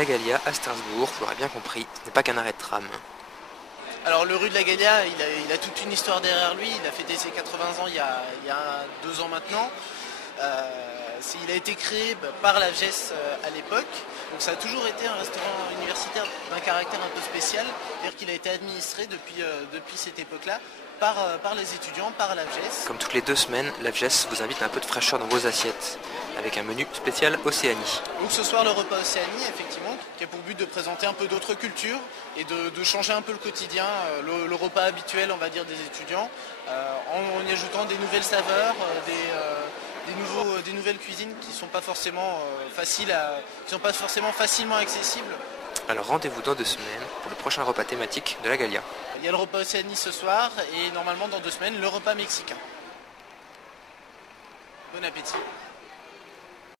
La Gallia à Strasbourg, vous l'aurez bien compris, ce n'est pas qu'un arrêt de tram. Alors le rue de la Gallia, il a toute une histoire derrière lui. Il a fêté ses 80 ans il y a 2 ans maintenant. Il a été créé par la VGES à l'époque. Donc ça a toujours été un restaurant universitaire d'un caractère un peu spécial. C'est-à-dire qu'il a été administré depuis cette époque-là par les étudiants, par la VGES. Comme toutes les 2 semaines, la VGES vous invite à un peu de fraîcheur dans vos assiettes, avec un menu spécial Océanie. Donc ce soir le repas Océanie, effectivement, qui a pour but de présenter un peu d'autres cultures et de changer un peu le quotidien, le repas habituel, on va dire, des étudiants, en y ajoutant des nouvelles saveurs, des nouvelles cuisines qui ne sont pas forcément facilement accessibles. Alors rendez-vous dans 2 semaines pour le prochain repas thématique de la Gallia. Il y a le repas Océanie ce soir et normalement dans 2 semaines le repas mexicain. Bon appétit.